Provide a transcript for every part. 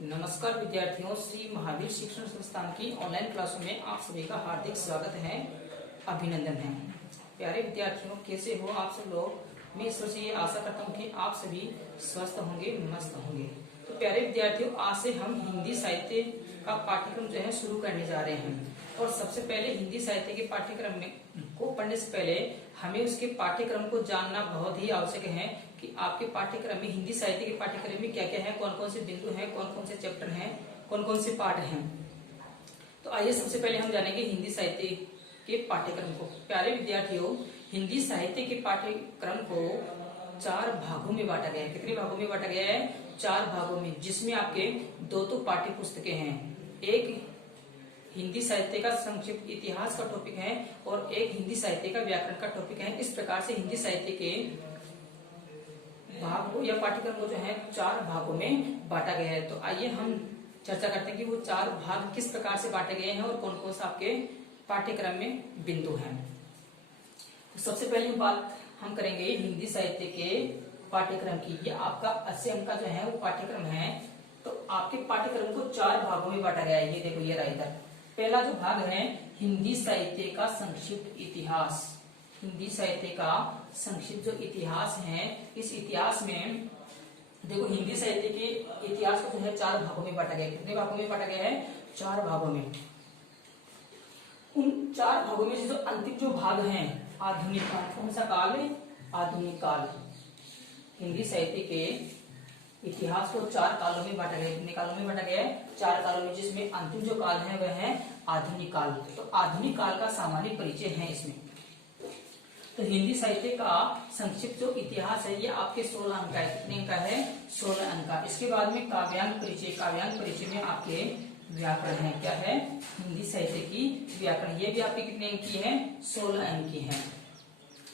नमस्कार विद्यार्थियों, श्री महावीर शिक्षण संस्थान की ऑनलाइन क्लासों में आप सभी का हार्दिक स्वागत है, अभिनंदन है। प्यारे विद्यार्थियों, कैसे हो आप सब लोग। मैं ईश्वर से ये आशा करता हूँ कि आप सभी स्वस्थ होंगे, मस्त होंगे। तो प्यारे विद्यार्थियों, आज से हम हिंदी साहित्य का पाठ्यक्रम जो है शुरू करने जा रहे हैं। और सबसे पहले हिंदी साहित्य के पाठ्यक्रम में को पढ़ने से पहले हमें उसके पाठ्यक्रम को जानना बहुत ही आवश्यक है कि आपके पाठ्यक्रम में, हिंदी साहित्य के पाठ्यक्रम में क्या क्या है, कौन कौन से बिंदु हैं, कौन कौन से चैप्टर हैं, कौन कौन से पाठ हैं। तो आइए सबसे पहले हम जानेंगे हिंदी साहित्य के पाठ्यक्रम को। प्यारे विद्यार्थियों, हिंदी साहित्य के पाठ्यक्रम को 4 भागों में बांटा गया है। कितने भागों में बांटा गया है? 4 भागों में, जिसमें आपके 2 तो पाठ्य पुस्तकें हैं। एक हिंदी साहित्य का संक्षिप्त इतिहास का टॉपिक है और एक हिंदी साहित्य का व्याकरण का टॉपिक है। इस प्रकार से हिंदी साहित्य के भाग को या पाठ्यक्रम को जो है 4 भागों में बांटा गया है। तो आइए हम चर्चा करते हैं कि वो 4 भाग किस प्रकार से बांटे गए हैं और कौन कौन सा आपके पाठ्यक्रम में बिंदु हैं। तो सबसे पहली बात हम करेंगे हिंदी साहित्य के पाठ्यक्रम की। ये आपका 80 अंक का जो है वो पाठ्यक्रम है। तो आपके पाठ्यक्रम को 4 भागों में बांटा गया है। ये देखो, ये रहा इधर। पहला जो भाग है हिंदी साहित्य का संक्षिप्त इतिहास। हिंदी साहित्य का संक्षिप्त जो इतिहास है, इस इतिहास में देखो, हिंदी साहित्य के इतिहास को जो है 4 भागों में बांटा गया है। कितने भागों में बांटा गया है? 4 भागों में। उन 4 भागों में जो अंतिम जो भाग है आधुनिक काल। कौन सा काल है? आधुनिक काल। हिंदी साहित्य के इतिहास को 4 कालों में बांटा गया है। कितने कालों में बांटा गया है? 4 कालों में, जिसमें अंतिम जो काल है वह है आधुनिक काल। तो आधुनिक काल का सामान्य परिचय है इसमें। तो हिंदी साहित्य का संक्षिप्त जो इतिहास है ये आपके 16 अंक का है। कितने अंक का है? 16 अंक का। इसके बाद में काव्यांग परिचय। काव्यांग परिचय में आपके व्याकरण है। क्या है? हिंदी साहित्य की व्याकरण। ये भी आपके कितने अंक की है? 16 अंक की है।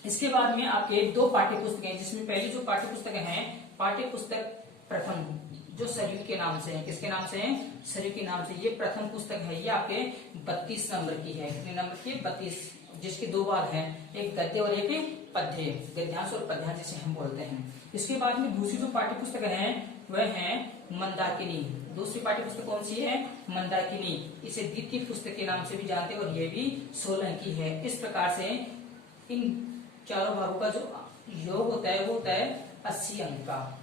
इसके बाद में आपके 2 पाठ्य पुस्तकें हैं, जिसमें पहली जो पाठ्य पुस्तक है, पाठ्य पुस्तक प्रथम, जो सरयू के नाम से है। किसके नाम से है? सरयू के नाम से। ये प्रथम पुस्तक है। ये आपके 32 नंबर की है। कितने नंबर की? 32, जिसके 2 भाग हैं, एक गद्य और एक पद्य, गद्यांश और पद्यांश जिसे हम बोलते हैं। इसके बाद में दूसरी जो पाठ्य पुस्तक है वह है मंदाकिनी। दूसरी पाठ्य पुस्तक कौन सी है? मंदाकिनी। इसे द्वितीय पुस्तक के नाम से भी जानते हैं और ये भी 16 की है। इस प्रकार से इन चारों भागों का जो योग होता है वो होता है 80 अंक का।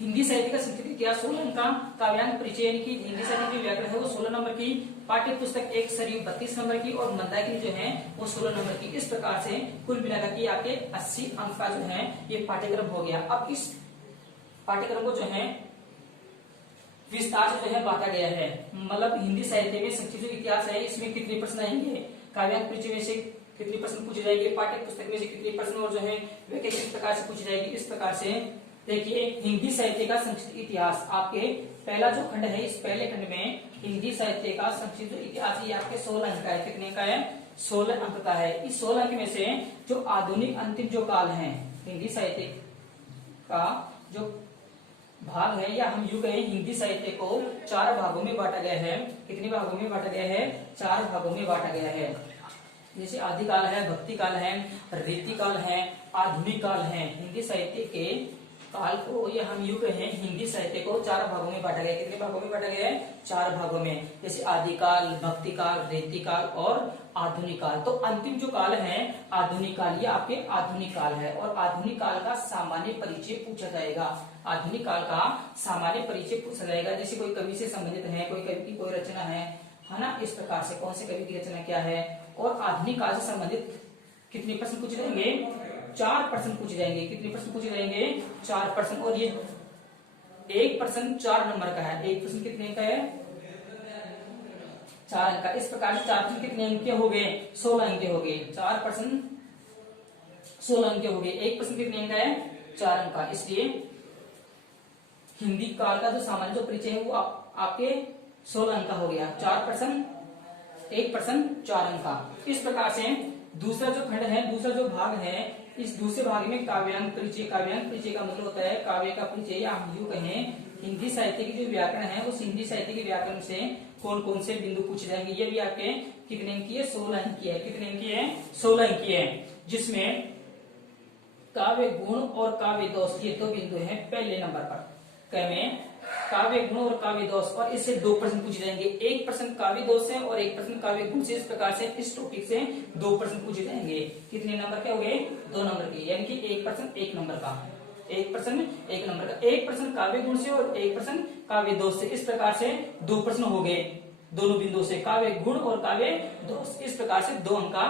हिंदी साहित्य का संक्षिप्त इतिहास 16 अंक का। काव्यांग परिचय यानी कि हिंदी साहित्य की व्याकरण है वो 16 नंबर की। पाठ्य पुस्तक एक सरयू 32 नंबर की और मंदाकिनी जो है वो 16 नंबर की। इस प्रकार से कुल मिलाकर के आपके 80 अंक का जो है ये पाठ्यक्रम हो गया। अब इस पाठ्यक्रम को जो है विस्तार से जो है बांटा गया है। मतलब हिंदी साहित्य में संक्षिप्त जो इतिहास है इसमें कितने प्रश्न आएंगे, काव्यांग परिचय में से कितने प्रश्न पूछे जाएंगे, पाठ्य पुस्तक में से कितने प्रश्न और जो है वे किस प्रकार से पूछी जाएगी। इस प्रकार से देखिए, हिंदी साहित्य का संक्षिप्त इतिहास आपके पहला जो खंड है, इस पहले खंड में हिंदी साहित्य का संक्षिप्त इतिहास ये आपके 16 अंक का है। कितने का है? 16 अंक का है। इस 16 अंक में से जो आधुनिक अंतिम जो काल है हिंदी साहित्य का जो भाग है, या हम यूं कहें हिंदी साहित्य को 4 भागों में बांटा गया है। कितने भागों में बांटा गया है? 4 भागों में बांटा गया है। जैसे आदिकाल है, भक्ति काल है, रीति काल है, आधुनिक काल है। हिंदी साहित्य के काल को, या हम यूं कहें हिंदी साहित्य को 4 भागों में बांटा गया है। कितने भागों में बांटा गया है? 4 भागों में। जैसे आदिकाल, भक्ति काल, रीति काल और आधुनिक काल। तो अंतिम जो काल है आधुनिक काल, ये आपके आधुनिक काल है। और आधुनिक काल का सामान्य परिचय पूछा जाएगा। आधुनिक काल का सामान्य परिचय पूछा जाएगा। जैसे कोई कवि से संबंधित है, कोई कवि की कोई रचना है ना। इस प्रकार से कौन से कवि की रचना क्या है। और आधुनिक काल से संबंधित कितने प्रश्न पूछे जाएंगे? 4 प्रश्न पूछे जाएंगे। कितने प्रश्न पूछे जाएंगे? 4 प्रश्न। और ये एक प्रश्न 4 नंबर का है। एक प्रश्न कितने का है? 4 अंक का। इस प्रकार से 4 प्रश्न कितने अंक के हो गए? 16 अंक के हो गए। 4 प्रश्न 16 अंक के हो गए। एक प्रश्न कितने अंक का है? 4 अंक का। इसलिए हिंदी काल का जो सामान्य जो परिचय है वो आपके 16 अंक का हो गया। 4 प्रश्न, एक प्रश्न 4 अंक का। इस प्रकार से दूसरा जो खंड है, दूसरा जो भाग है, इस दूसरे भाग में काव्यांग परिचय। काव्यांग परिचय का मतलब होता है काव्य का परिचय, या हम यूं कहें हिंदी साहित्य की जो व्याकरण है उस हिंदी साहित्य के व्याकरण से कौन कौन से बिंदु पूछे जाएंगे। ये भी आपके कितने अंक की है? 16 अंक की है। कितने अंक की है? 16 अंक की है। जिसमें काव्य गुण और काव्य दोष ये 2 बिंदु हैं पहले नंबर पर। में काव्य गुण और काव्य दोष, और इससे 2 प्रश्न पूछे जाएंगे। 1 प्रश्न काव्य दोष से और 1 प्रश्न काव्य गुण से। इस प्रकार से इस टॉपिक से 2 प्रश्न पूछे जाएंगे। कितने नंबर के हो गए? 2 नंबर के, यानी कि 1 प्रश्न 1 नंबर का, 1 प्रश्न 1 नंबर का, 1 प्रश्न काव्य गुण से और 1 प्रश्न काव्य दोष से। इस प्रकार से 2 प्रश्न हो गए दोनों बिंदुओं से, काव्य गुण और काव्य दोष। इस प्रकार से 2 अंक का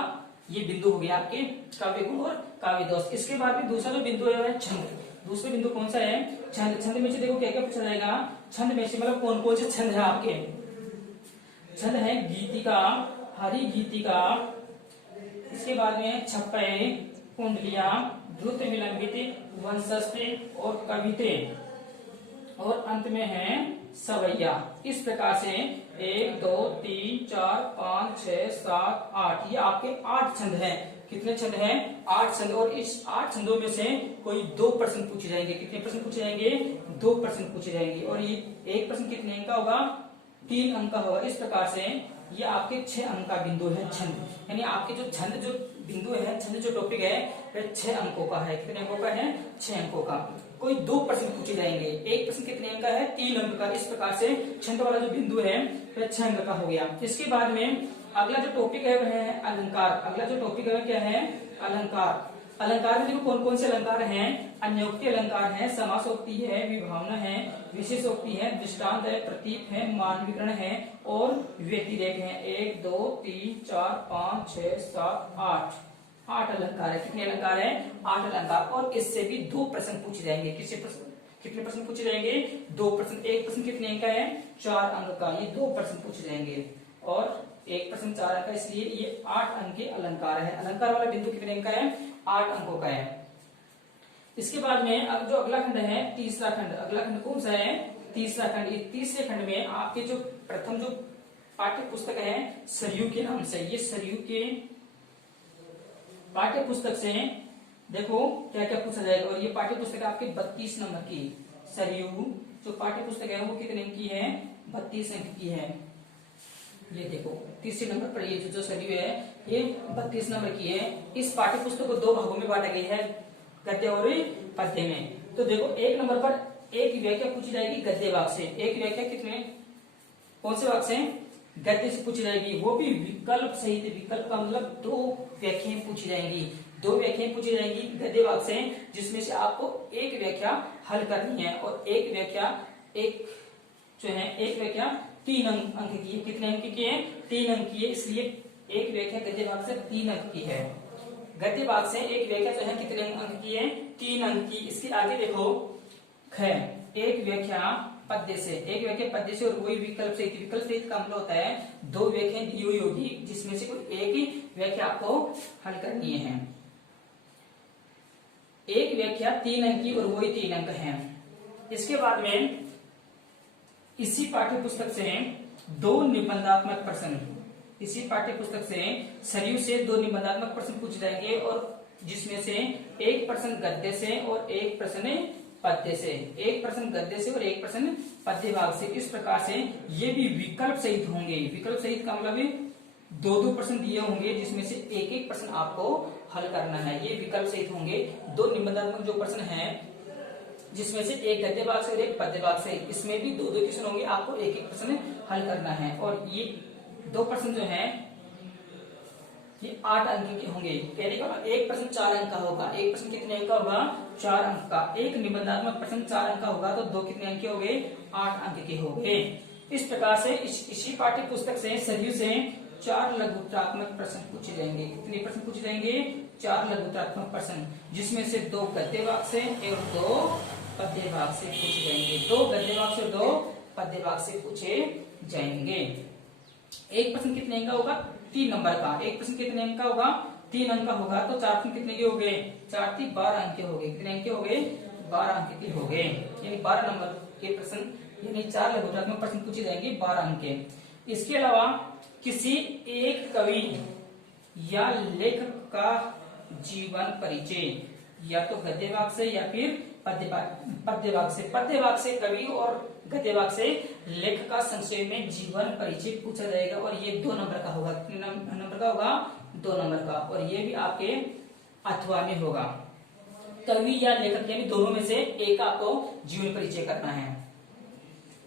ये बिंदु हो गया आपके काव्य गुण और काव्य दोष। इसके बाद भी दूसरा जो बिंदु है छंद। दूसरा बिंदु कौन सा है? छंद। छंद में से देखो क्या क्या पूछा जाएगा। छंद में से मतलब कौन कौन से छंद है आपके? छंद है गीतिका, हरि गीतिका, इसके बाद में छप्पय, कुंडलिया, द्रुत विलंबित, वंशस्ते और कविते, और अंत में है सवैया। इस प्रकार से 1 2 3 4 5 6 7 8 ये आपके 8 छंद हैं। कितने छंद हैं? 8 छंद। और इस 8 छंदों में से कोई 2 प्रश्न पूछे जाएंगे। कितने प्रश्न पूछे जाएंगे? 2 प्रश्न पूछे जाएंगे। और ये एक प्रश्न कितने अंक का होगा? 3 अंक का होगा। इस प्रकार से ये आपके 6 अंक का बिंदु है छंद, यानी आपके जो छंद जो बिंदु है, छंद जो टॉपिक है वह 6 अंकों का है। कितने अंकों का है? 6 अंकों का। कोई 2 प्रश्न पूछे जाएंगे। एक प्रश्न कितने अंक का है? 3 अंक का। इस प्रकार से छंद वाला जो बिंदु है वह 6 अंक का हो गया। इसके बाद में अगला जो टॉपिक है वह है अलंकार। अगला जो टॉपिक है वह क्या है? अलंकार। अलंकार में देखो कौन कौन से अलंकार हैं? अन्योक्ति अलंकार है, समासोक्ति है, विभावना है, विशेषोक्ति है, दृष्टांत है, प्रतीक है, मानवीकरण है और व्यतिरेक है। 1 2 3 4 5 6 7 8 अलंकार है। कितने अलंकार है? 8 अलंकार। और इससे भी 2 प्रश्न पूछे जाएंगे। किससे प्रश्न? कितने प्रश्न पूछे जाएंगे? 2 प्रश्न। एक प्रश्न कितने अंक का है? 4 अंक का। ये 2 प्रश्न पूछे जाएंगे और एक प्रश्न 4 अंक का, इसलिए ये 8 अंक के अलंकार है। अलंकार वाला बिंदु कितने अंक का है? 8 अंकों का है। इसके बाद में अब जो अगला खंड है तीसरा खंड। अगला खंड कौन सा है? तीसरा खंड। इस तीसरे खंड में आपके जो प्रथम जो पाठ्य पुस्तक है सरयू के नाम से, ये सरयू के पाठ्य पुस्तक से देखो क्या क्या पूछा जाएगा। और ये पाठ्य पुस्तक आपके 32 नंबर की। सरयू जो पाठ्य पुस्तक है वो कितने अंक की है? 32 अंक की है। ये देखो तीसरे नंबर पर ये जो सरयू है ये 32 नंबर की है। इस पाठ्य पुस्तक को 2 भागों में बांटा गया है, गद्य और पद्य में। तो देखो 1 नंबर पर एक व्याख्या पूछी जाएगी गद्य भाग से। एक व्याख्या कितने कौन से भाग से? गद्य से पूछी जाएगी, वो भी विकल्प सहित। विकल्प का मतलब 2 व्याख्याएं पूछी जाएंगी। 2 व्याख्याएं पूछी जाएंगी गद्य भाग से, जिसमें से आपको एक व्याख्या हल करनी है। और एक व्याख्या जो है एक व्याख्या 3 अंक की है। कितने अंक की है? 3 अंक की है। इसलिए एक व्याख्या गद्य भाग से 3 अंक की है। गद्य भाग से एक व्याख्या जो है कितने अंक की है? 3 अंक की। इसके आगे देखो ख, एक व्याख्या पद्य से। एक व्याख्या पद्य से और वही विकल्प सहित। विकल्प सहित का मतलब होता है 2 व्याख्याएं दी हुई होगी, जिसमें से कोई एक ही व्याख्या आपको हल करनी है। एक व्याख्या 3 अंक की और वही 3 अंक है। इसके बाद में इसी पाठ्य पुस्तक से 2 निबंधात्मक प्रश्न। इसी पाठ्य पुस्तक से सरयू से 2 निबंधात्मक प्रश्न पूछे जाएंगे, और जिसमें से एक प्रश्न गद्य से और एक प्रश्न पद्य से। एक प्रश्न गद्य से और एक प्रश्न पद्य भाग से। इस प्रकार से ये भी विकल्प सहित होंगे। विकल्प सहित का मतलब 2 प्रश्न दिए होंगे, जिसमें से एक एक प्रश्न आपको हल करना है। ये विकल्प सहित होंगे। 2 निबंधात्मक जो प्रश्न है, जिसमें से एक गद्य भाग से और एक पद्य भाग से। इसमें भी 2 क्वेश्चन होंगे, आपको एक एक प्रश्न हल करना है। और ये 2 प्रश्न जो है ये 8 अंक के होंगे। कहने का एक प्रश्न 4 अंक का होगा। एक प्रश्न कितने अंक का होगा? 4 अंक का। एक निबंधात्मक प्रश्न 4 अंक का होगा, तो 2 कितने अंक के हो गए? 8 अंक के हो गए। इस प्रकार से इसी पाठ्य पुस्तक से सरयू से 4 लघुत्तरात्मक प्रश्न पूछे जाएंगे। कितने प्रश्न पूछे जाएंगे? 4 लघुत्तरात्मक प्रश्न, जिसमें से 2 गद्य भाग से और 2 पद्य भाग से पूछे जाएंगे। 2 गद्य भाग से और 2 पद्य भाग से पूछे जाएंगे। एक प्रश्न कितने अंक का होगा? 3 नंबर का। एक प्रश्न कितने अंक का होगा? 3 अंक का होगा। तो 4 प्रश्न कितने के हो गए? 4 3 12 अंक के हो गए। कितने अंक के हो गए? 12 अंक के हो गए। यानी 12 नंबर के प्रश्न, यानी 4 लघुत्तरात्मक प्रश्न पूछे जाएंगे 12 अंक के। इसके अलावा किसी एक कवि या लेखक का जीवन परिचय, या तो गद्य भाग से या फिर पद्य भाग से। पद्य भाग से कवि और गद्य भाग से लेखक का संक्षेप में जीवन परिचय पूछा जाएगा, और ये 2 नंबर का होगा। कितने नंबर का होगा? 2 नंबर का। और ये भी आपके अथवा में होगा। कवि या लेखक यानी दोनों में से एक आपको जीवन परिचय करना है।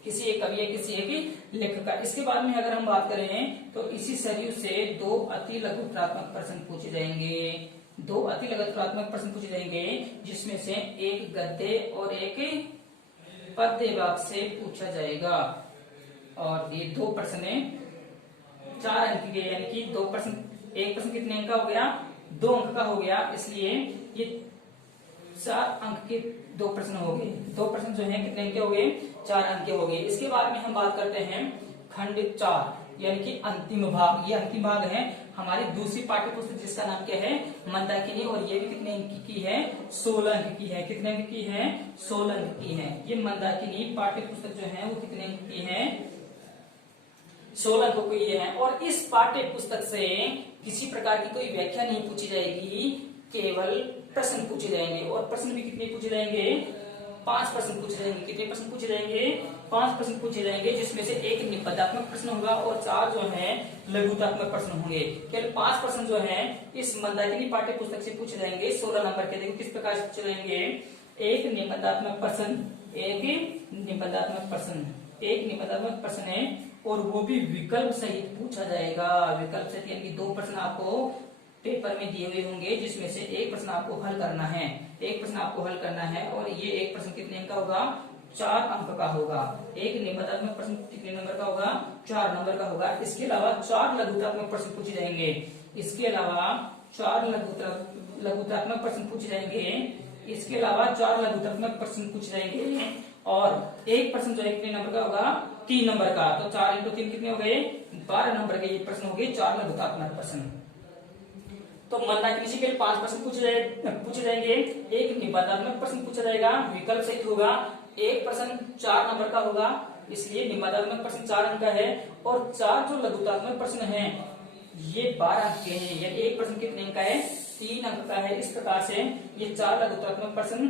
किसी एक कवि या किसी एक लेखक का। इसके बाद में अगर हम बात करें तो इसी सरयू से 2 अति लघुत्रात्मक प्रश्न पूछे जाएंगे। 2 अति लघुत्रात्मक प्रश्न पूछे जाएंगे जिसमें से एक गद्य और एक पद्य वाक्य से पूछा जाएगा। और ये 2 प्रश्न 4 अंक के, यानी कि 2 प्रश्न, एक प्रश्न कितने अंक का हो गया, 2 अंक का हो गया, इसलिए ये 4 अंक के 2 प्रश्न हो गए। 2 प्रश्न जो है कितने अंक के हो गए, 4 अंक के हो गए। इसके बाद में हम बात करते हैं खंड 4 यानी कि अंतिम भाग। ये अंतिम भाग है हमारी दूसरी पाठ्य पुस्तक जिसका नाम क्या है, मंदाकिनी, और ये भी कितने अंक की है, 16 अंक की है। कितने अंक की है, 16 अंक की है। ये मंदाकिनी पाठ्य पुस्तक जो है वो कितने अंक की है, 16 अंकों की है। और इस पाठ्य पुस्तक से किसी प्रकार की कोई व्याख्या नहीं पूछी जाएगी, केवल प्रश्न पूछे जाएंगे। और प्रश्न भी कितने पूछे जाएंगे, 5 प्रश्न पूछे जाएंगे। कितने प्रश्न पूछे जाएंगे, 5 प्रश्न पूछे जाएंगे, जिसमें से एक निबंधात्मक प्रश्न होगा और 4 जो है लघुतात्मक प्रश्न होंगे। केवल 5 प्रश्न जो है इस मंदाकिनी पाठ्य पुस्तक से पूछे जाएंगे 16 नंबर के। देखो किस प्रकार से पूछे जाएंगे, एक निबंधात्मक प्रश्न, एक निबंधात्मक प्रश्न, एक निबंधात्मक प्रश्न है, और वो भी विकल्प सहित पूछा जाएगा। विकल्प सहित यानी कि 2 प्रश्न आपको पेपर में दिए हुए होंगे, जिसमें से एक प्रश्न आपको हल करना है। एक प्रश्न आपको हल करना है, और ये एक प्रश्न कितने अंक का होगा, 4 अंक का होगा। एक निबंधात्मक प्रश्न कितने नंबर का होगा, 4 नंबर का होगा। इसके अलावा 4 लघुतात्मक प्रश्न पूछे जाएंगे। इसके अलावा 4 लघुतात्मक प्रश्न पूछे जाएंगे। इसके अलावा 4 लघुतात्मक प्रश्न पूछे जाएंगे, और एक प्रश्न जो है कितने नंबर का होगा, 3 नंबर का। तो 4 × 3 कितने हो गए, 12 नंबर के ये प्रश्न हो गए, 4 लघुतात्मक प्रश्न। तो मंदाकिनी से केवल 5 प्रश्न पूछे जाएंगे। एक निबंधात्मक प्रश्न पूछा जाएगा, विकल्प सहित होगा। एक प्रश्न 4 नंबर का होगा, इसलिए निबंधात्मक प्रश्न 4 अंक का है। और 4 जो लघुतात्मक प्रश्न हैं ये 12 अंक के हैं। यानी एक प्रश्न कितने अंक का है, 3 अंक का है। इस प्रकार से ये 4 लघुतात्मक प्रश्न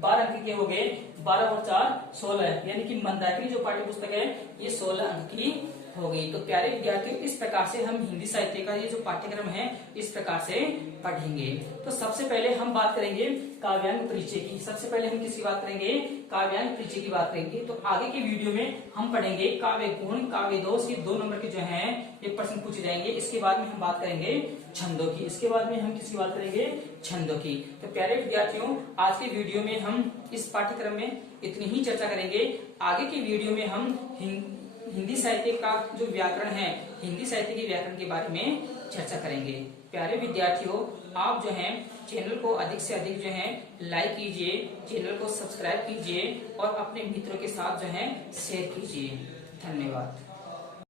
12 अंक के हो गए। 12 और 4 16, यानी कि मंदाकिनी जो पाठ्य पुस्तक है ये 16 अंक की हो गई। तो प्यारे विद्यार्थियों, इस प्रकार से हम हिंदी साहित्य का ये जो पाठ्यक्रम है इस प्रकार से पढ़ेंगे। तो सबसे पहले हम बात करेंगे काव्यांग परिचय की। सबसे पहले हम किसकी बात करेंगे, काव्यांग परिचय की बात करेंगे। तो आगे के वीडियो में हम पढ़ेंगे काव्य गुण, काव्य दोष, ये 2 नंबर के जो हैं ये प्रश्न पूछे जाएंगे। इसके बाद में हम बात करेंगे छंदों की। इसके बाद में हम किसकी बात करेंगे, छंदों की। तो प्यारे विद्यार्थियों, आज के वीडियो में हम इस पाठ्यक्रम में इतनी ही चर्चा करेंगे। आगे के वीडियो में हम हिंदी साहित्य का जो व्याकरण है, हिंदी साहित्य के व्याकरण के बारे में चर्चा करेंगे। प्यारे विद्यार्थियों, आप जो हैं चैनल को अधिक से अधिक जो है लाइक कीजिए, चैनल को सब्सक्राइब कीजिए और अपने मित्रों के साथ जो है शेयर कीजिए। धन्यवाद।